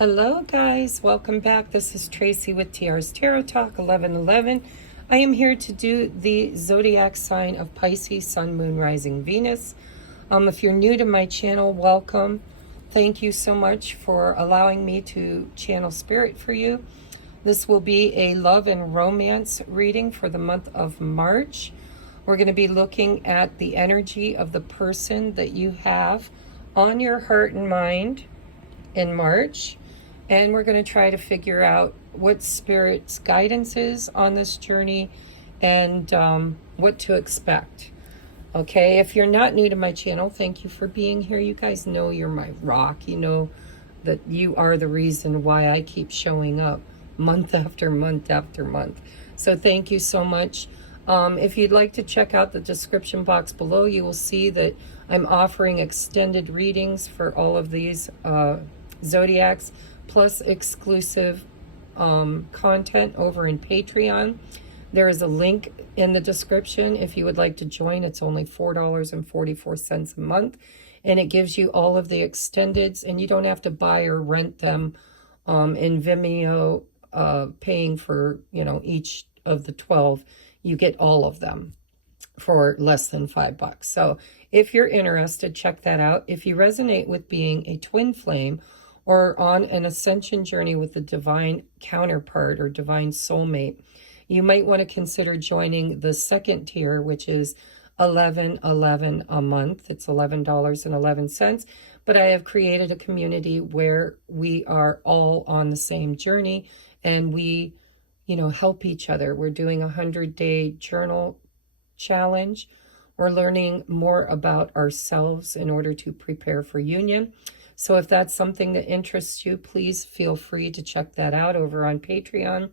Hello guys, welcome back. This is Tracy with TR's Tarot Talk 1111. I am here to do the zodiac sign of Pisces, Sun, Moon, Rising, Venus. If you're new to my channel, welcome. Thank you so much for allowing me to channel spirit for you. This will be a love and romance reading for the month of March. We're going to be looking at the energy of the person that you have on your heart and mind in March. And we're going to try to figure out what Spirit's guidance is on this journey and what to expect. Okay, if you're not new to my channel, thank you for being here. You guys know you're my rock. You know that you are the reason why I keep showing up month after month after month. So thank you so much. If you'd like to check out the description box below, you will see that I'm offering extended readings for all of these zodiacs, plus exclusive content over in Patreon. There is a link in the description if you would like to join. It's only $4.44 a month, and it gives you all of the extendeds, and you don't have to buy or rent them in Vimeo, paying for, each of the 12. You get all of them for less than $5. So if you're interested, check that out. If you resonate with being a twin flame or on an ascension journey with the divine counterpart or divine soulmate, you might want to consider joining the second tier, which is $11.11 a month. It's $11.11. But I have created a community where we are all on the same journey, and we, help each other. We're doing a 100-day journal challenge. We're learning more about ourselves in order to prepare for union. So if that's something that interests you, please feel free to check that out over on Patreon.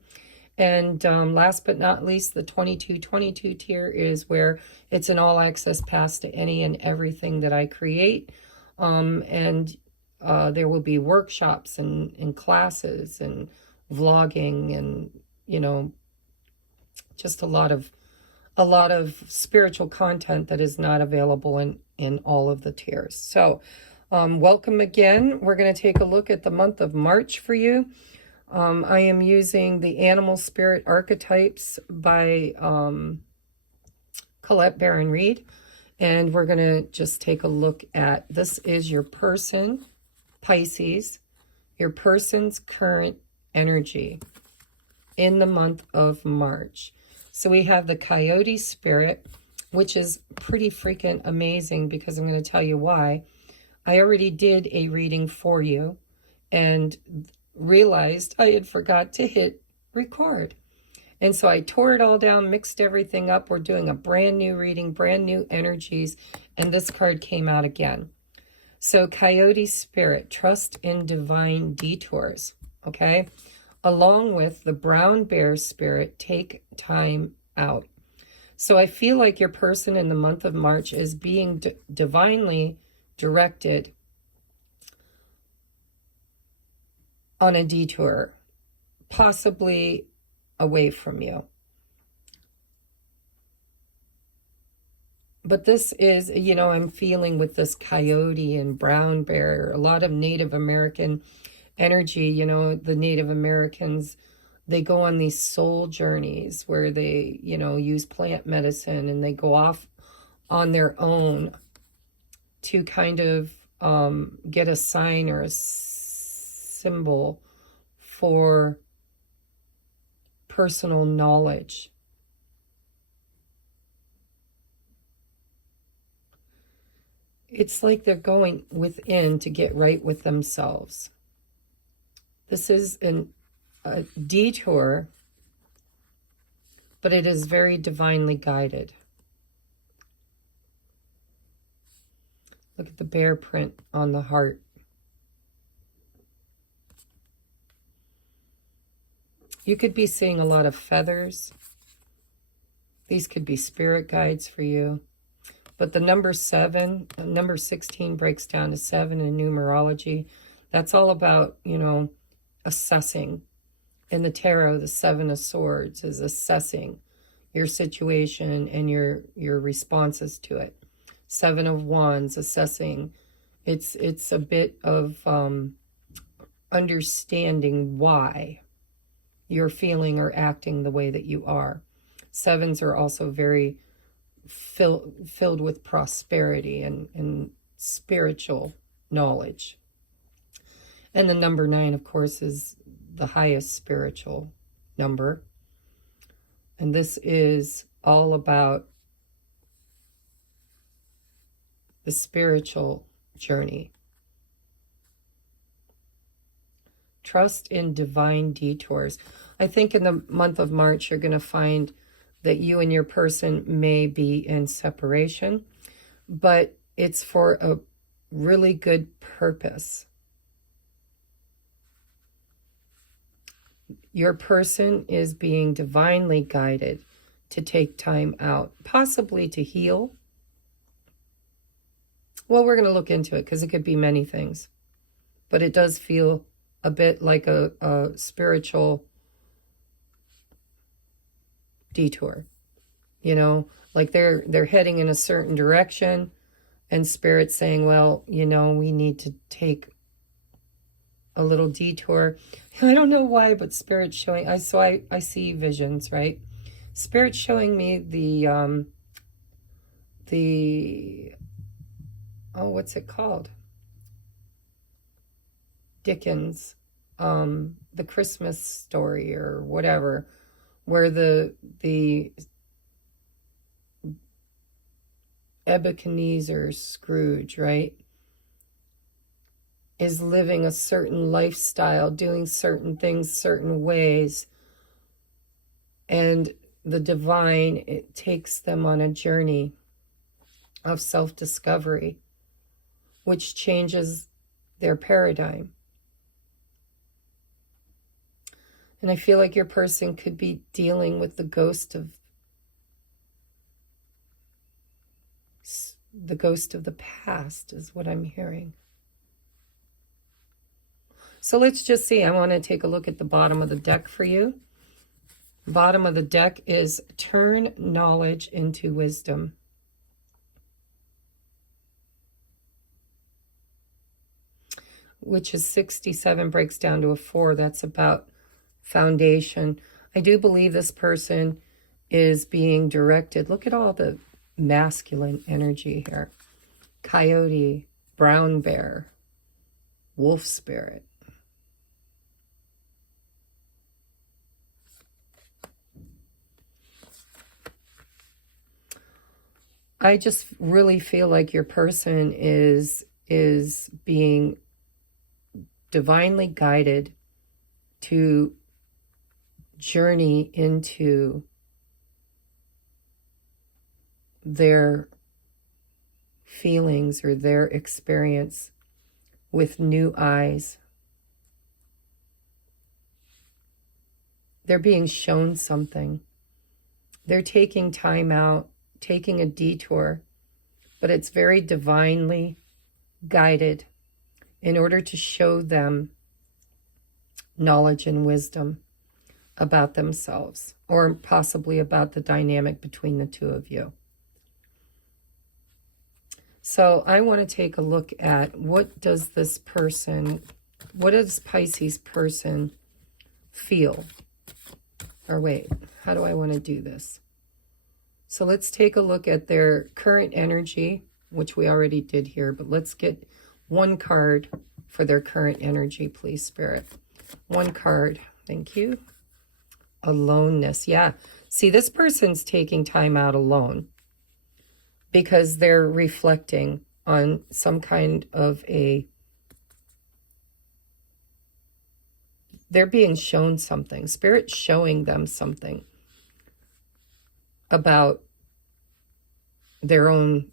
And last but not least, the 2222 tier is where it's an all-access pass to any and everything that I create. And there will be workshops and classes and vlogging and, just a lot of spiritual content that is not available in all of the tiers. So welcome again. We're going to take a look at the month of March for you. I am using the Animal Spirit Archetypes by Colette Baron Reed. And we're going to just take a look at, this is your person, Pisces, your person's current energy in the month of March. So we have the Coyote Spirit, which is pretty freaking amazing because I'm going to tell you why. I already did a reading for you and realized I had forgot to hit record. And so I tore it all down, mixed everything up. We're doing a brand new reading, brand new energies, and this card came out again. So Coyote Spirit, trust in divine detours, okay? Along with the Brown Bear Spirit, take time out. So I feel like your person in the month of March is being divinely directed on a detour, possibly away from you. But this is, I'm feeling with this coyote and brown bear, a lot of Native American energy. The Native Americans, they go on these soul journeys where they, use plant medicine, and they go off on their own to kind of get a sign or a symbol for personal knowledge. It's like they're going within to get right with themselves. This is a detour, but it is very divinely guided. Look at the bear print on the heart. You could be seeing a lot of feathers. These could be spirit guides for you. But the number 7, number 16 breaks down to 7 in numerology. That's all about, assessing. In the tarot, the 7 of Swords is assessing your situation and your responses to it. 7 of Wands, assessing. It's a bit of understanding why you're feeling or acting the way that you are. Sevens are also very filled with prosperity and spiritual knowledge. And the number 9, of course, is the highest spiritual number. And this is all about the spiritual journey. Trust in divine detours. I think in the month of March, you're going to find that you and your person may be in separation, but it's for a really good purpose. Your person is being divinely guided to take time out, possibly to heal. Well, we're going to look into it because it could be many things, but it does feel a bit like a spiritual detour, you know, like they're heading in a certain direction and Spirit's saying, well, you know, we need to take a little detour. I don't know why, but Spirit's showing, I see visions, right? Spirit's showing me the oh, what's it called? Dickens, the Christmas story or whatever, where the Ebenezer Scrooge, right, is living a certain lifestyle, doing certain things certain ways, and the divine, it takes them on a journey of self-discovery, which changes their paradigm. And I feel like your person could be dealing with the ghost of the past, is what I'm hearing. So let's just see. I want to take a look at the bottom of the deck for you. Bottom of the deck is turn knowledge into wisdom. Which is 67, breaks down to a 4. That's about foundation. I do believe this person is being directed. Look at all the masculine energy here. Coyote, brown bear, wolf spirit. I just really feel like your person is being divinely guided to journey into their feelings or their experience with new eyes. They're being shown something. They're taking time out, taking a detour, but it's very divinely guided in order to show them knowledge and wisdom about themselves, or possibly about the dynamic between the two of you. So I want to take a look at what does this person, what does Pisces person feel? Or wait, how do I want to do this? So let's take a look at their current energy, which we already did here, but let's get one card for their current energy, please, Spirit. One card. Thank you. Aloneness. Yeah. See, this person's taking time out alone because they're reflecting on some kind of they're being shown something. Spirit's showing them something about their own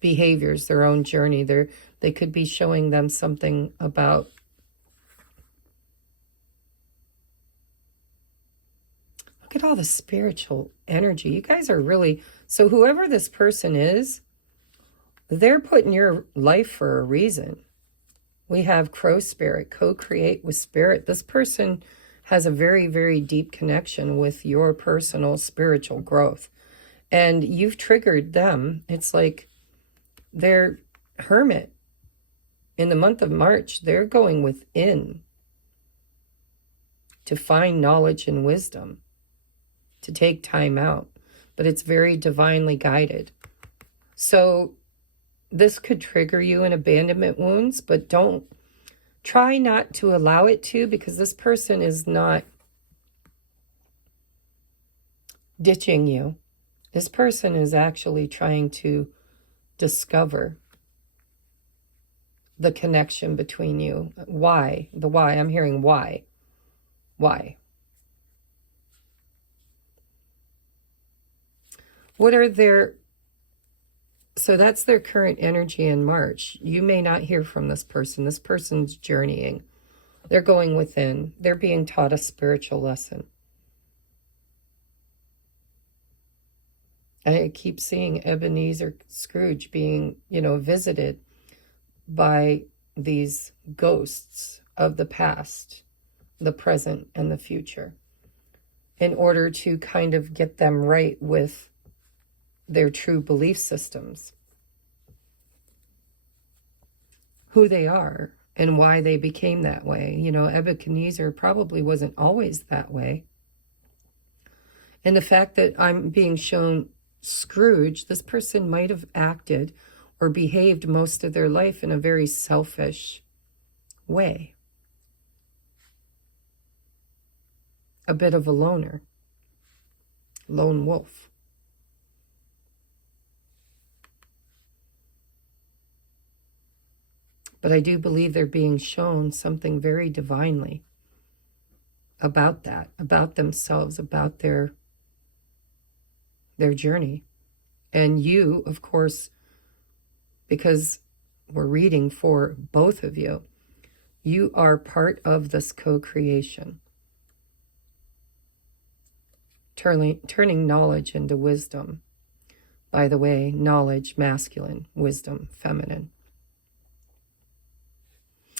behaviors, their own journey. They could be showing them something about look at all the spiritual energy. You guys are really, so whoever this person is, they're put in your life for a reason. We have Crow Spirit, co-create with Spirit. This person has a very, very deep connection with your personal spiritual growth. And you've triggered them. It's like they're hermit. in the month of March, they're going within to find knowledge and wisdom, to take time out. But it's very divinely guided. So this could trigger you in abandonment wounds, but try not to allow it to, because this person is not ditching you. This person is actually trying to discover the connection between you. Why? The why. I'm hearing why. Why? What are their... So that's their current energy in March. You may not hear from this person. This person's journeying. They're going within. They're being taught a spiritual lesson. I keep seeing Ebenezer Scrooge being, visited by these ghosts of the past, the present, and the future, in order to kind of get them right with their true belief systems, who they are and why they became that way. Ebenezer probably wasn't always that way. And the fact that I'm being shown Scrooge, this person might have acted or behaved most of their life in a very selfish way. A bit of a loner, lone wolf. But I do believe they're being shown something very divinely about that, about themselves, about their journey. And you, of course, because we're reading for both of you, you are part of this co-creation. Turning knowledge into wisdom. By the way, knowledge, masculine, wisdom, feminine.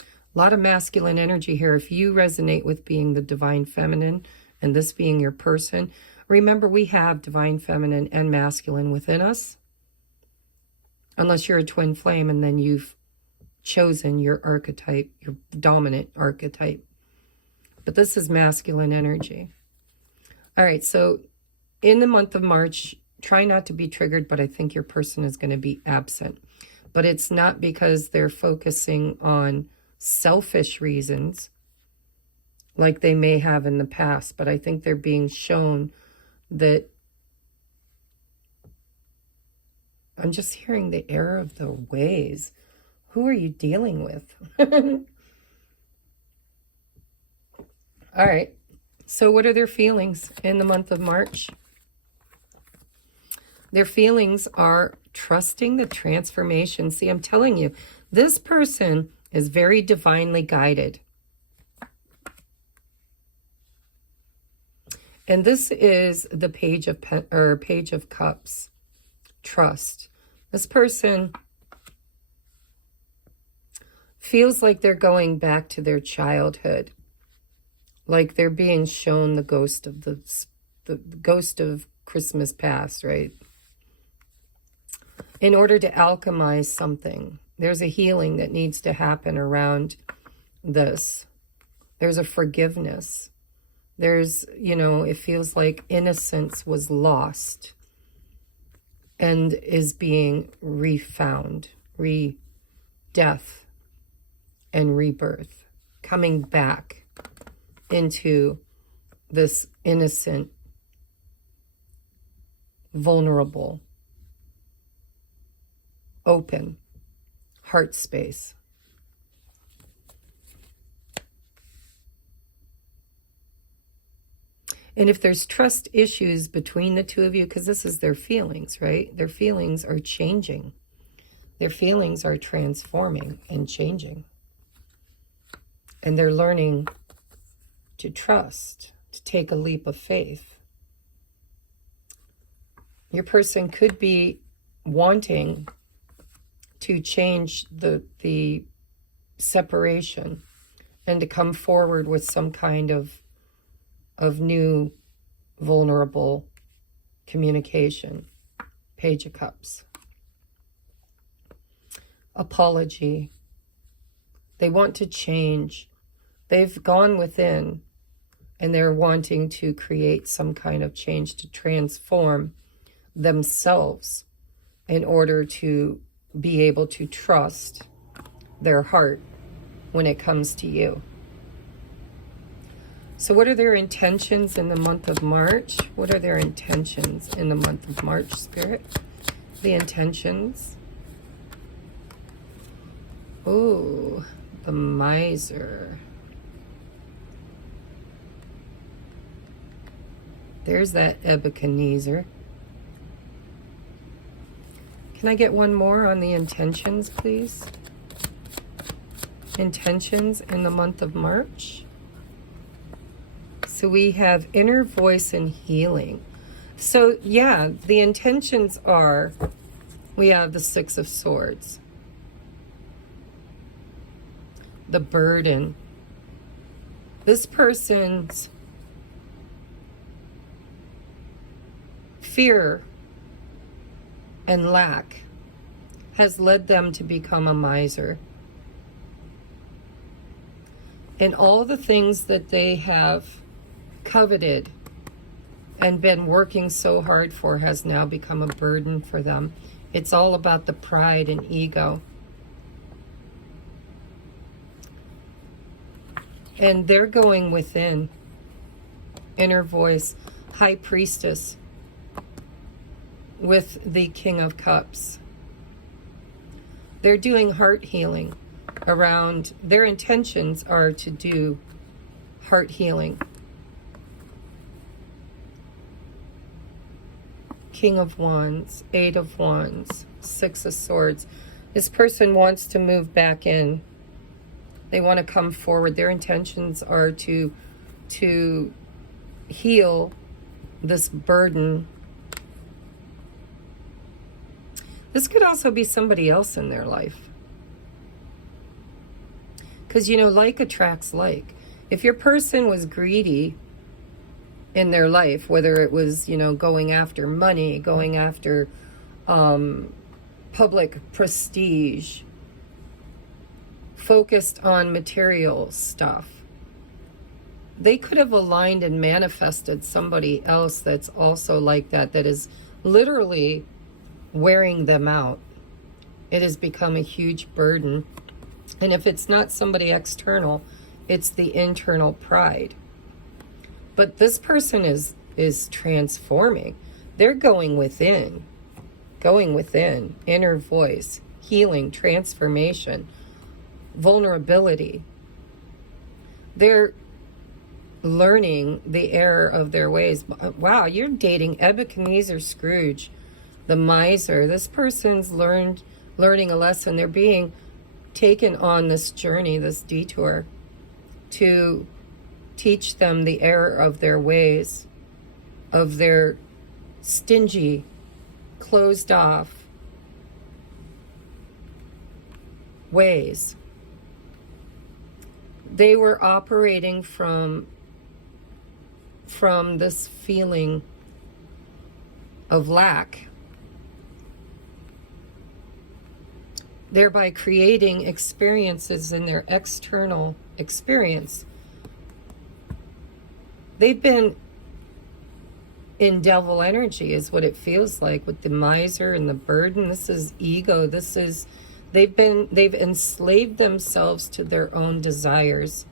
A lot of masculine energy here. If you resonate with being the divine feminine and this being your person, remember we have divine feminine and masculine within us. Unless you're a twin flame and then you've chosen your archetype, your dominant archetype. But this is masculine energy. All right, so in the month of March, try not to be triggered, but I think your person is going to be absent. But it's not because they're focusing on selfish reasons like they may have in the past, but I think they're being shown that I'm just hearing the error of the ways. Who are you dealing with? All right. So what are their feelings in the month of March? Their feelings are trusting the transformation. See, I'm telling you, this person is very divinely guided. And this is the Page of Cups. Trust. This person feels like they're going back to their childhood, like they're being shown the ghost of the ghost of Christmas past, right? In order to alchemize something, there's a healing that needs to happen around this. There's a forgiveness. There's, it feels like innocence was lost and is being refound, death and rebirth, coming back into this innocent, vulnerable, open heart space. And if there's trust issues between the two of you, because this is their feelings, right? Their feelings are changing. Their feelings are transforming and changing. And they're learning to trust, to take a leap of faith. Your person could be wanting to change the separation and to come forward with some kind of new vulnerable communication. Page of Cups. Apology. They want to change. They've gone within and they're wanting to create some kind of change to transform themselves in order to be able to trust their heart when it comes to you. So what are their intentions in the month of March? What are their intentions in the month of March, Spirit? The intentions. Oh, the miser. There's that Ebenezer. Can I get one more on the intentions, please? Intentions in the month of March. So we have inner voice and healing. So yeah, the intentions are, we have the Six of Swords. The burden. This person's fear and lack has led them to become a miser. And all the things that they have coveted and been working so hard for has now become a burden for them. It's all about the pride and ego. And they're going within. Inner voice. High Priestess with the King of Cups. They're doing heart healing around, their intentions are to do heart healing. King of Wands, Eight of Wands, Six of Swords. This person wants to move back in. They want to come forward. Their intentions are to heal this burden. This could also be somebody else in their life. Because, you know, like attracts like. If your person was greedy in their life, whether it was, you know, going after money, going after public prestige, focused on material stuff, they could have aligned and manifested somebody else that's also like that, that is literally wearing them out. It has become a huge burden. And if it's not somebody external, it's the internal pride. But this person is transforming. They're going within, inner voice, healing, transformation, vulnerability. They're learning the error of their ways. Wow, you're dating Ebenezer Scrooge, the miser. This person's learning a lesson. They're being taken on this journey, this detour, to teach them the error of their ways, of their stingy, closed off ways. They were operating from this feeling of lack, thereby creating experiences in their external experience. They've been in devil energy, is what it feels like, with the miser and the burden. This is ego. This is, they've enslaved themselves to their own desires,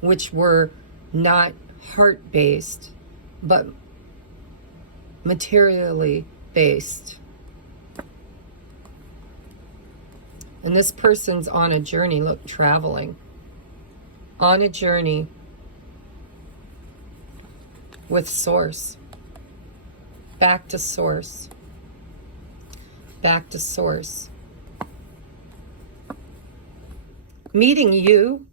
which were not heart-based, but materially based. And this person's on a journey, look, traveling. On a journey with source. Back to source. Back to source. Meeting you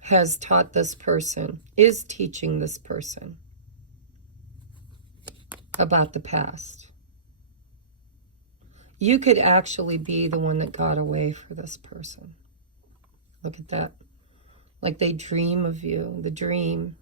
has taught this person, is teaching this person about the past. You could actually be the one that got away for this person. Look at that. Like they dream of you, the dream.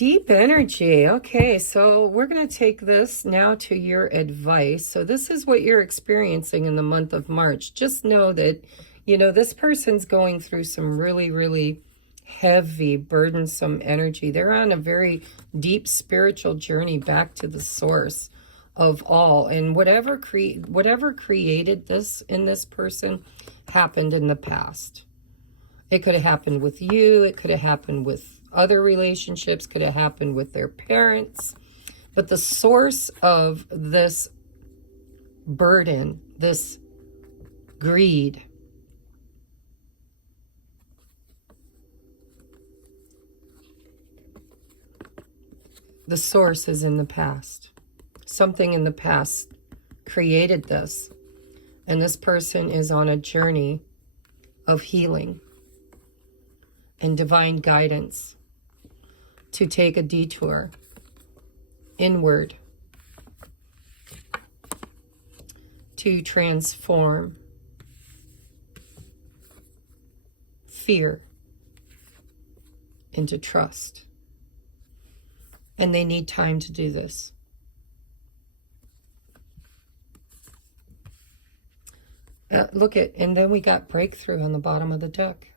Deep energy. Okay, so we're going to take this now to your advice. So this is what you're experiencing in the month of March. Just know that, you know, this person's going through some really, really heavy, burdensome energy. They're on a very deep spiritual journey back to the source of all. And whatever created this in this person happened in the past. It could have happened with you. It could have happened with other relationships, could have happened with their parents. But the source of this burden, this greed, the source is in the past. Something in the past created this. And this person is on a journey of healing and divine guidance to take a detour inward to transform fear into trust. And they need time to do this. Look at, and then we got breakthrough on the bottom of the deck.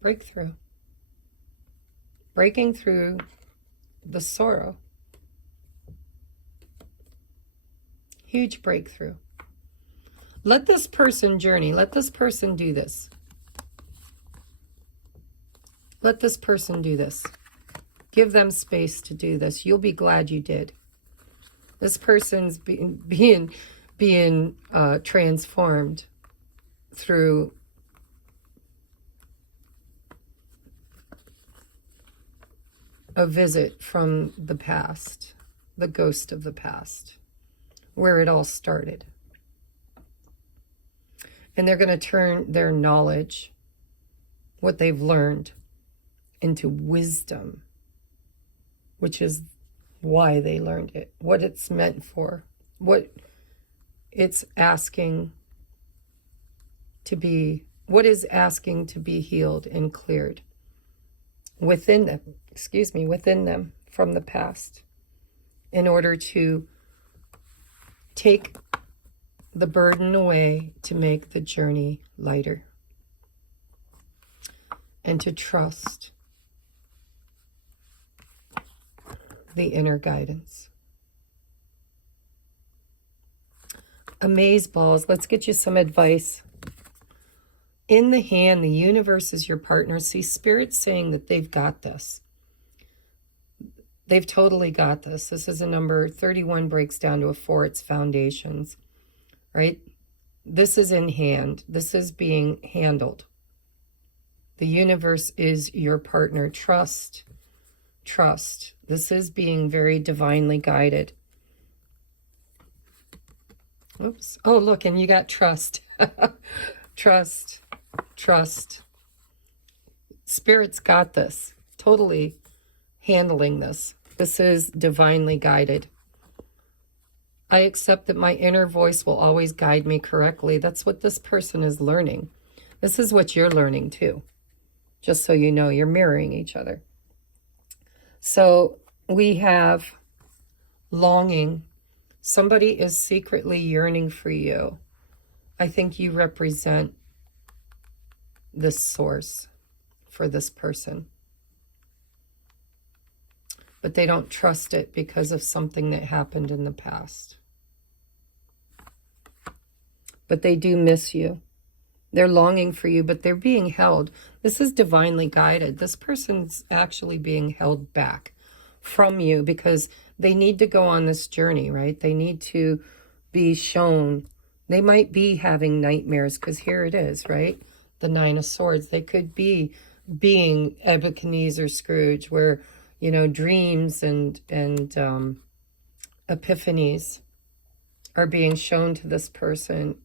Breakthrough. Breaking through the sorrow. Huge breakthrough. Let this person journey. Let this person do this. Let this person do this. Give them space to do this. You'll be glad you did. This person's being transformed through a visit from the past, the ghost of the past, where it all started. And they're going to turn their knowledge, what they've learned, into wisdom, which is why they learned it, what it's meant for, what it's asking to be, what is asking to be healed and cleared within them, within them from the past, in order to take the burden away, to make the journey lighter, and to trust the inner guidance. Amazeballs, let's get you some advice. In the hand, the universe is your partner. See, Spirit's saying that they've got this. They've totally got this. This is a number 31, breaks down to a 4. It's foundations, right? This is in hand. This is being handled. The universe is your partner. Trust. Trust. This is being very divinely guided. Oops. Oh, look, and you got trust. Trust. Trust. Spirit's got this. Totally handling this. This is divinely guided. I accept that my inner voice will always guide me correctly. That's what this person is learning. This is what you're learning too. Just so you know, you're mirroring each other. So we have longing. Somebody is secretly yearning for you. I think you represent the source for this person. But they don't trust it because of something that happened in the past. But they do miss you. They're longing for you, but they're being held. This is divinely guided. This person's actually being held back from you because they need to go on this journey, right? They need to be shown. They might be having nightmares because here it is, right? The 9 of Swords. They could be being Ebenezer Scrooge, where, you know, dreams and epiphanies are being shown to this person.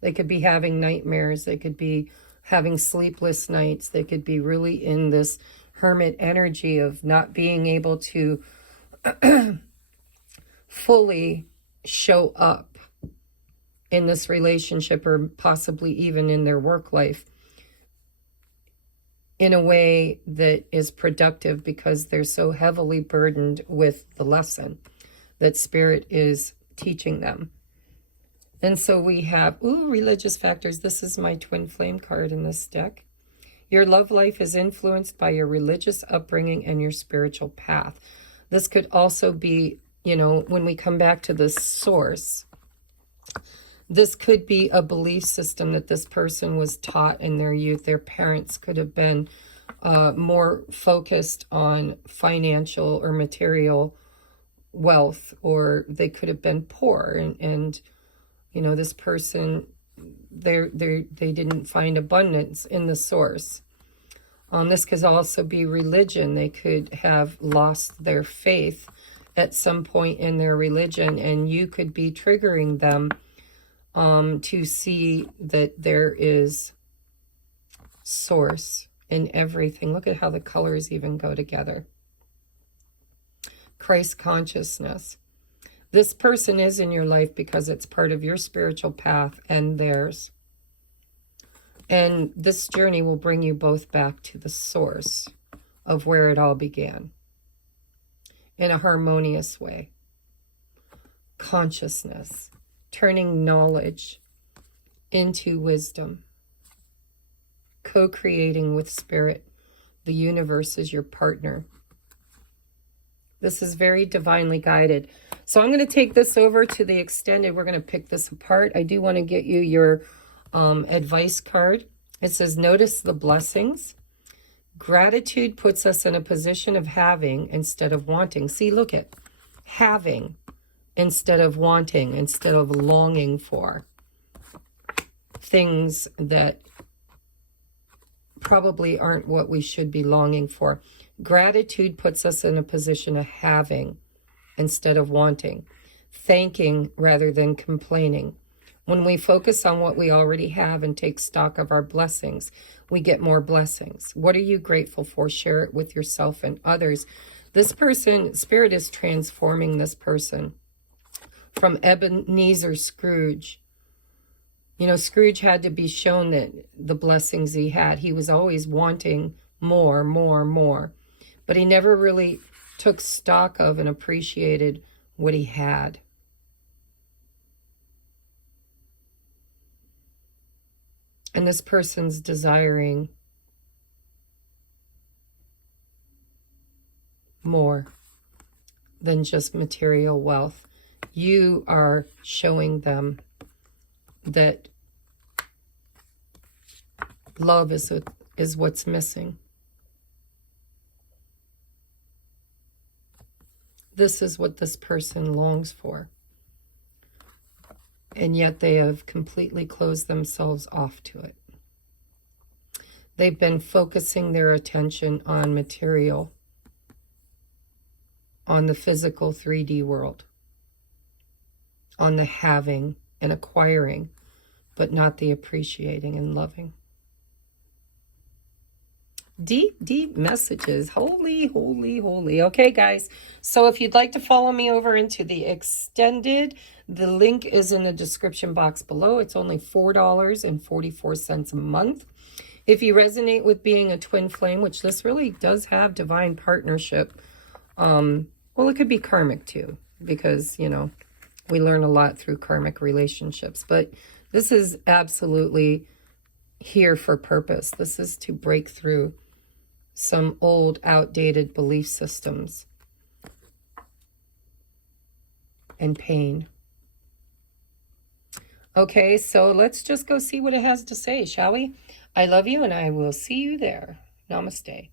They could be having nightmares. They could be having sleepless nights. They could be really in this hermit energy of not being able to fully show up in this relationship, or possibly even in their work life, in a way that is productive because they're so heavily burdened with the lesson that Spirit is teaching them. And so we have, religious factors. This is my twin flame card in this deck. Your love life is influenced by your religious upbringing and your spiritual path. This could also be, when we come back to the source, this could be a belief system that this person was taught in their youth. Their parents could have been more focused on financial or material wealth, or they could have been poor, and this person, they didn't find abundance in the source. This could also be religion. They could have lost their faith at some point in their religion, and you could be triggering them to see that there is source in everything. Look at how the colors even go together. Christ consciousness. This person is in your life because it's part of your spiritual path and theirs. And this journey will bring you both back to the source of where it all began in a harmonious way. Consciousness, turning knowledge into wisdom, co-creating with Spirit. The universe is your partner. This is very divinely guided. So I'm going to take this over to the extended. We're going to pick this apart. I do want to get you your advice card. It says, notice the blessings. Gratitude puts us in a position of having instead of wanting. See, look at having instead of wanting, instead of longing for things that probably aren't what we should be longing for. Gratitude puts us in a position of having instead of wanting, thanking rather than complaining. When we focus on what we already have and take stock of our blessings, we get more blessings. What are you grateful for? Share it with yourself and others. This person, Spirit is transforming this person from Ebenezer Scrooge. Scrooge had to be shown that the blessings he had. He was always wanting more, more, more. But he never really took stock of and appreciated what he had. And this person's desiring more than just material wealth. You are showing them that love is what's missing. This is what this person longs for. And yet they have completely closed themselves off to it. They've been focusing their attention on material, on the physical 3D world, on the having and acquiring, but not the appreciating and loving. Deep, deep messages. Holy, holy, holy. Okay, guys. So if you'd like to follow me over into the extended, the link is in the description box below. It's only $4.44 a month. If you resonate with being a twin flame, which this really does have divine partnership, well, it could be karmic too, because, we learn a lot through karmic relationships. But this is absolutely here for purpose. This is to break through some old, outdated belief systems and pain. Okay, so let's just go see what it has to say, shall we? I love you, and I will see you there. Namaste.